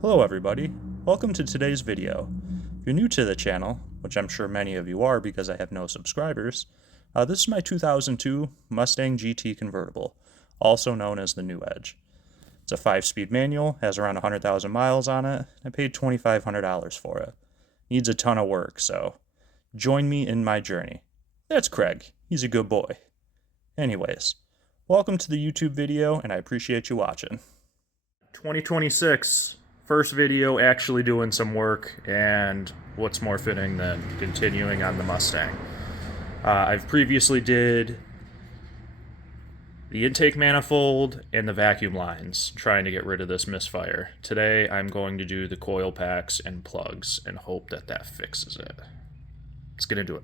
Hello everybody, welcome to today's video. If you're new to the channel, which I'm sure many of you are because I have no subscribers, this is my 2002 Mustang GT convertible, also known as the New Edge. It's a 5-speed manual, has around 100,000 miles on it. I paid $2,500 for it. Needs a ton of work, so join me in my journey. That's Craig, he's a good boy. Anyways, welcome to the YouTube video and I appreciate you watching. 2026. First video actually doing some work, and what's more fitting than continuing on the Mustang. I've previously did the intake manifold and the vacuum lines, trying to get rid of this misfire. Today I'm going to do the coil packs and plugs and hope that that fixes it. Let's get into it.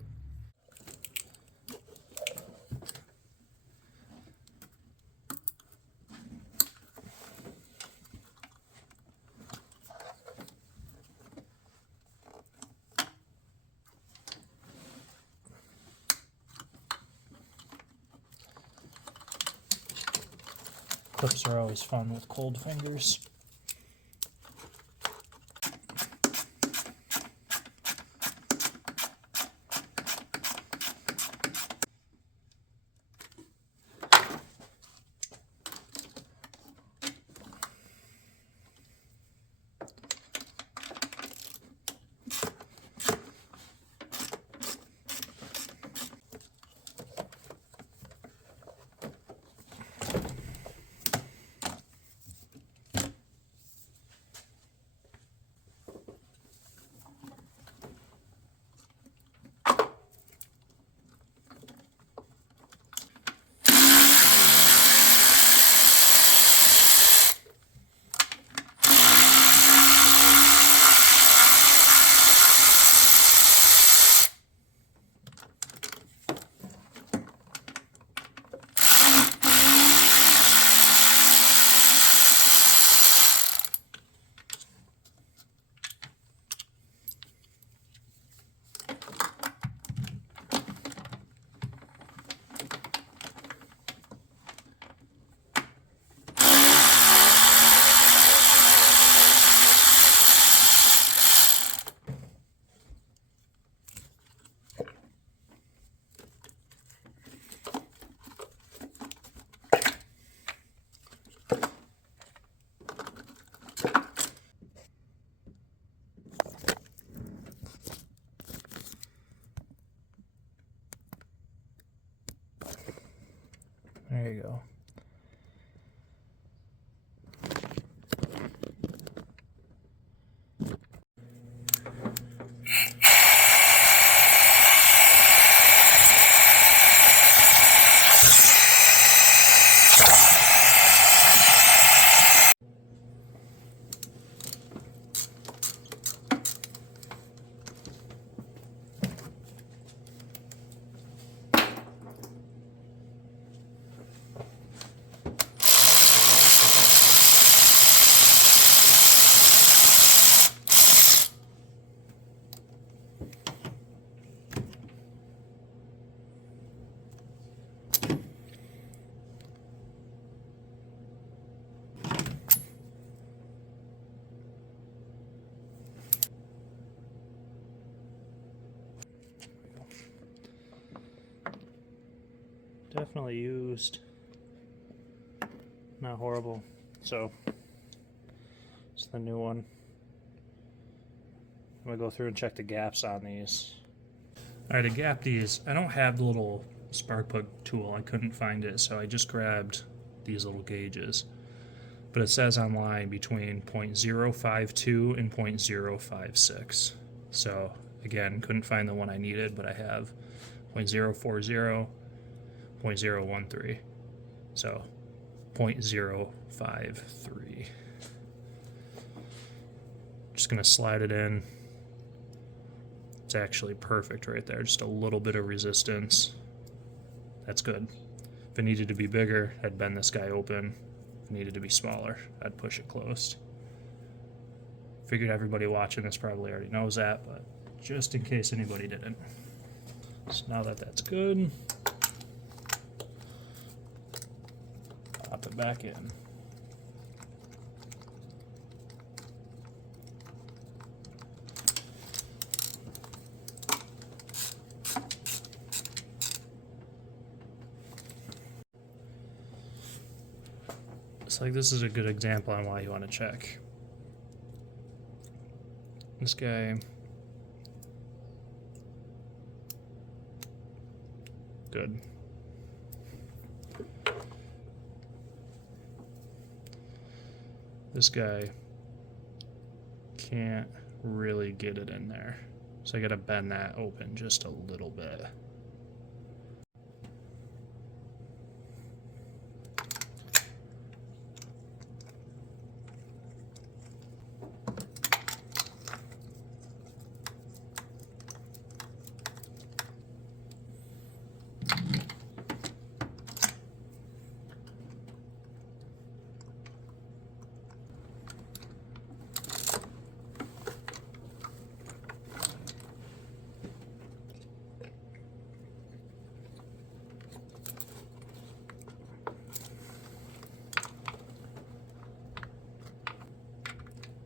Clips are always fun with cold fingers. There you go. Definitely used. Not horrible. So, it's the new one. I'm gonna go through and check the gaps on these. Alright, to gap these, I don't have the little spark plug tool. I couldn't find it, so I just grabbed these little gauges. But it says online between 0.052 and 0.056. So, again, couldn't find the one I needed, but I have 0.040, 0.013, so 0.053. Just gonna slide it in. It's actually perfect right there, just a little bit of resistance. That's good. If it needed to be bigger, I'd bend this guy open. If it needed to be smaller, I'd push it closed. Figured everybody watching this probably already knows that, but just in case anybody didn't. So now that that's good, pop it back in. Looks like this is a good example on why you want to check. This guy, good. This guy can't really get it in there, so I gotta bend that open just a little bit.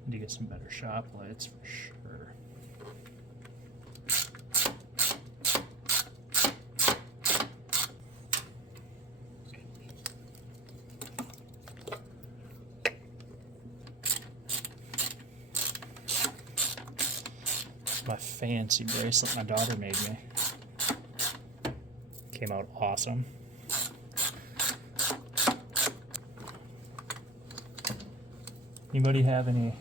Need to get some better shop lights for sure. My fancy bracelet my daughter made me. Came out awesome. Anybody have any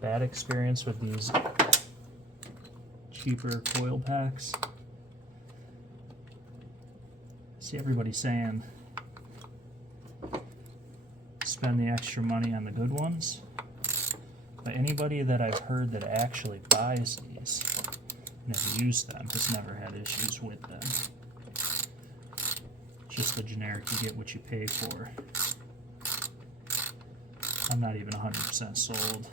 bad experience with these cheaper Coilpacks? See everybody saying spend the extra money on the good ones, but anybody that I've heard that actually buys these and has used them has never had issues with them. Just the generic, you get what you pay for. I'm not even 100% sold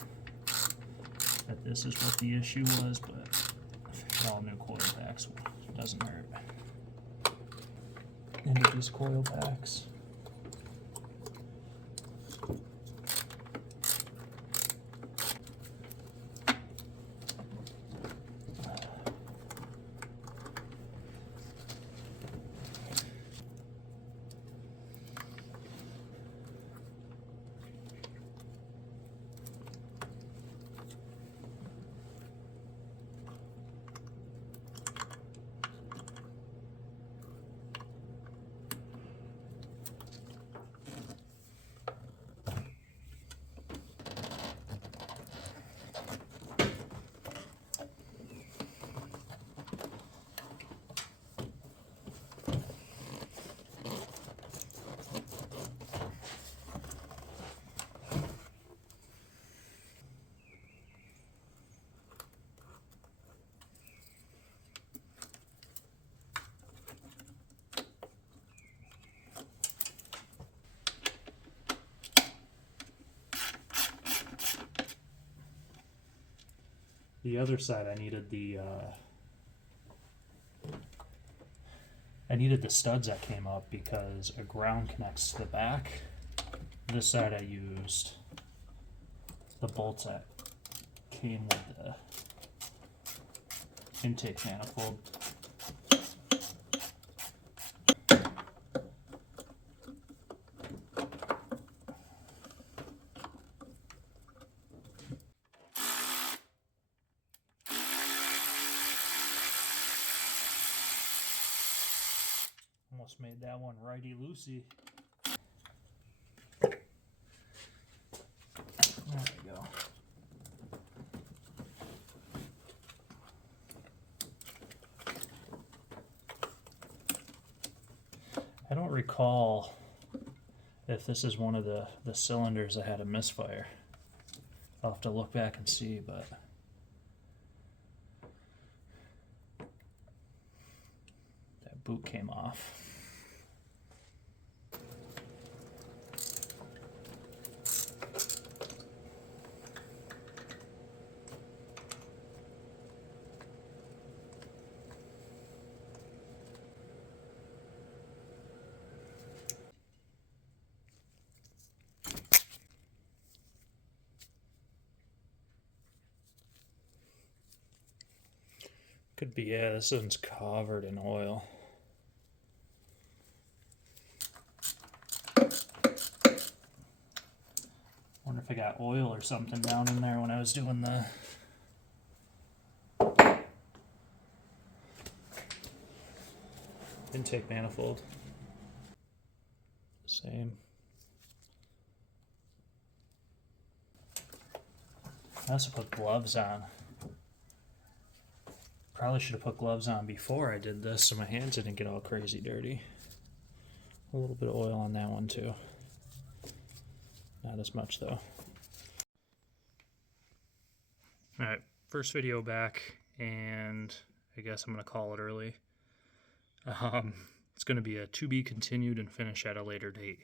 that this is what the issue was, but all new Coilpacks doesn't hurt. Into these Coilpacks. The other side, I needed the studs that came up because a ground connects to the back. This side I used the bolts that came with the intake manifold. Almost made that one righty-loosey. There we go. I don't recall if this is one of the cylinders that had a misfire. I'll have to look back and see, but that boot came off. Could be, yeah, this one's covered in oil. Wonder if I got oil or something down in there when I was doing the intake manifold. Same. I also put gloves on. Probably should have put gloves on before I did this so my hands didn't get all crazy dirty. A little bit of oil on that one too. Not as much though. Alright, first video back, and I guess I'm going to call it early. It's going to be a to be continued and finish at a later date.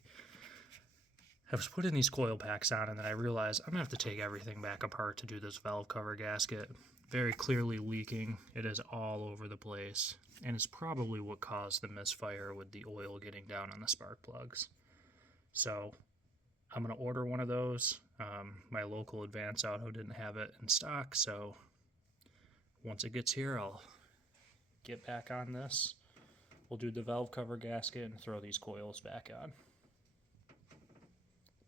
I was putting these Coilpacks on, and then I realized I'm going to have to take everything back apart to do this valve cover gasket. Very clearly leaking. It is all over the place, and it's probably what caused the misfire with the oil getting down on the spark plugs. So I'm going to order one of those. My local Advance Auto didn't have it in stock, so once it gets here, I'll get back on this. We'll do the valve cover gasket and throw these coils back on.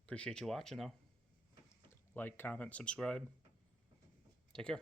Appreciate you watching, though. Like, comment, subscribe. Take care.